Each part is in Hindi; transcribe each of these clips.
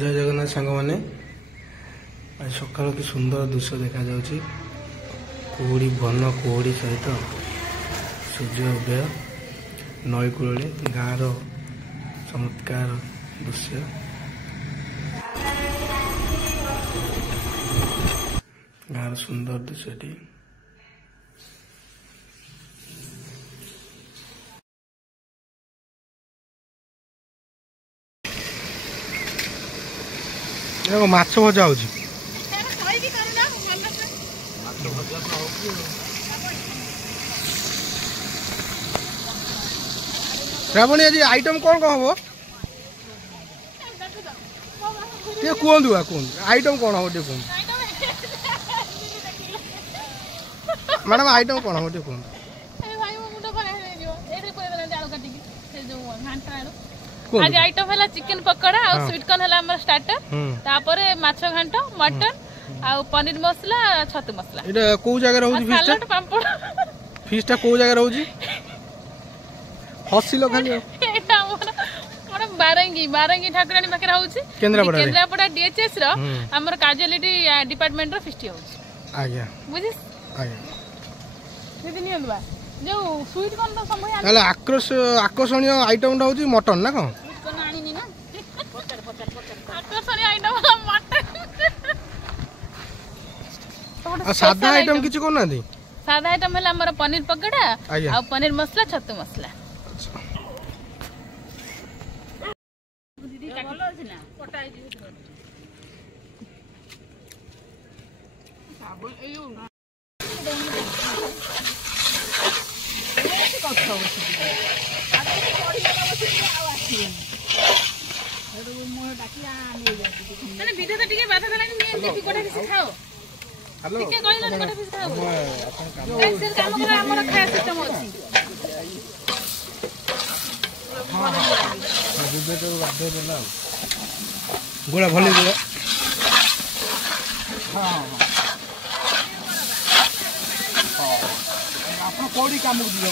जय जगन्नाथ सांग मैंने आज सकाल कि सुंदर दृश्य देखा जाउछि कुहुड़ी घन कुहुड़ी सहित सूर्य उदय नई कूल गाँव चमत्कार दृश्य गाँव सुंदर दृश्यटी माछ भजा हो श्रावणी आज आइटम कौन कौन हम कहतु आइटम कौन हम कहतु मैडम आइटम कौन हम कहतु आज आइटम है चिकेन पकोड़ा और स्वीट कॉर्न है हमर स्टार्टर तापर माछ घांट मटन आ पनीर मसला छतु मसला एटा को जगह रहउजी सलाड पापड़ फिशटा को जगह रहउजी हसिलो खाली एटा हमर बारंगी ठाकुरानी पाखे रहउची केंद्रापड़ा डीएचएस रो हमर कार्डियोलॉजी डिपार्टमेंट रो फिस्टी होउची आज्ञा बुझिस आज्ञा दीदी नियन बा जो स्वीट कॉर्न तो समय हला आकर्षणीय आइटम टा होची मटन ना को तो नानी नी ना आकर्षणीय आइटम मटन आ सादा आइटम किछ को ना दी सादा आइटम है हमर पनीर पकोड़ा और पनीर मसला छतु मसला दीदी काटलो अछि ना पटाई दी साबुन एयो गोला भली गोला आप कोड़ी काम दियो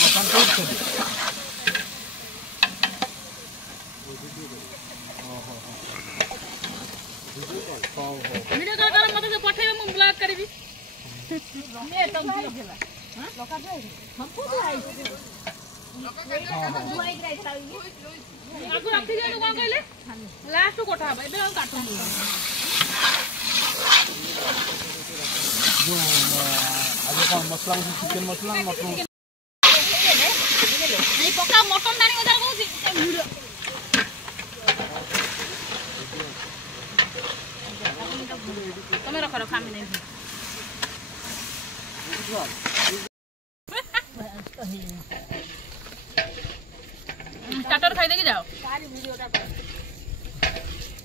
वीडियो कॉल कर मते से पठाइबे हम ब्लॉग करबी मैं तुम भेला हां लोका जाय हम को आई लोका दुआई राइताई आगु रखि जे कोन कहले लास्ट कोठा बे हम काटू जो आज का मसला चिकन मसला मटन नहीं पक्का मटन दानी उधर कहूची वीडियो तुम्हें रखो खामी नहीं स्टार्टर खाई देके जाओ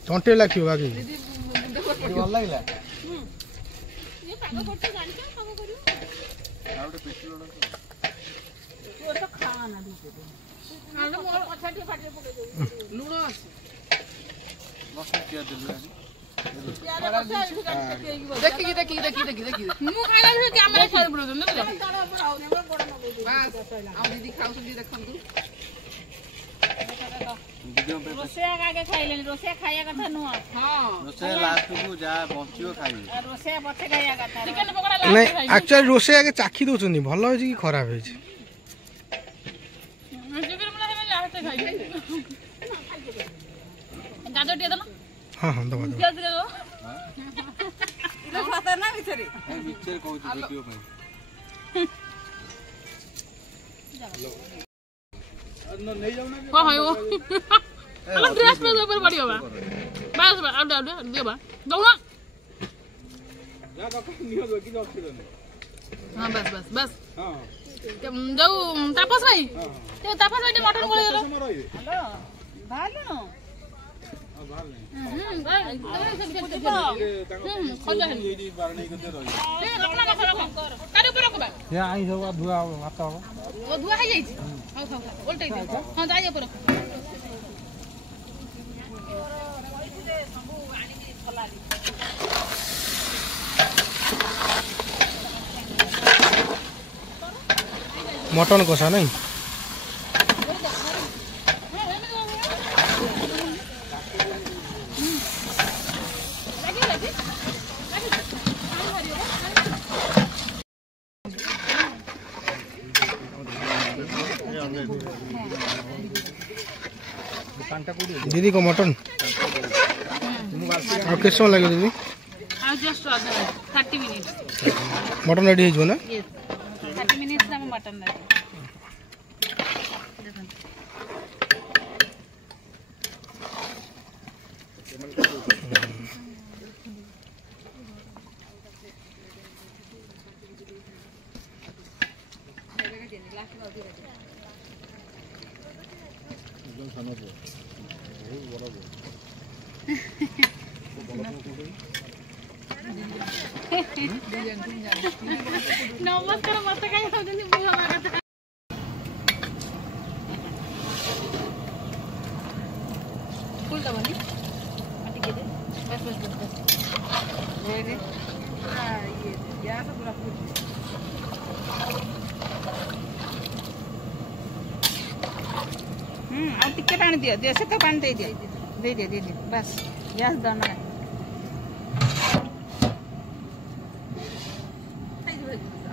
टंटे लाखियो बाकी ଭଲ ଲାଗିଲା ये पागो करते जानि के पागो करियो आउटे पेट्रोल तो तो खाना दी आउटे मोर पछाटी फाटे पके दे लूण अछि मस्त किया दिलु देखी मु खाइला से कैमरा छोड़ पड़ो न आ दीदी खाउ सुदी देखंतु रोसेया आगे खाइले रोसेया खाया कथा नु हां रोसेया लास्ट को जा बंचियो खाइ रोसेया बचे खाया कथा चिकन पकोड़ा लास्ट खाइ नहीं एक्चुअली रोसेया के चाखी दोछनी भलो होई कि खराब होई छी चिकन पकोड़ा हम लास्ट खाइ गाजर दिए दलो हां हां दबा गाजर दे दो इले फाता ना बिचरी ए बिचर कहू वीडियो पे न नहीं जाऊ ना हां हां वो ड्रेस पे ऊपर पड़ियो बा बस आउट दे बा दो ना जा का नियो दो कि ऑप्शन हां बस हां जाऊ तापस भाई ते तापस भाई मटन कोले दो हेलो भालो न भाल नहीं खोजा है ये बार नहीं करते रही ए अपना रखो कारे ऊपर रखो बा ये आई सब धुआ हाथ हो ओ धुआ है जाई हां उल्टे दे हां जाई ऊपर रखो मटन कषा नहीं दीदी को मटन और किस समय लगे दीदी जस्ट 30 मिनिट्स मटन रेडी हो ना 30 मिनिट्स में मटन रेडी नमस्कार मत कहीं फुल दबनी बस बस बस बस ये गैस पूरा फुल और टिके पानी दियो से तो पानी दे दे बस गैस दाना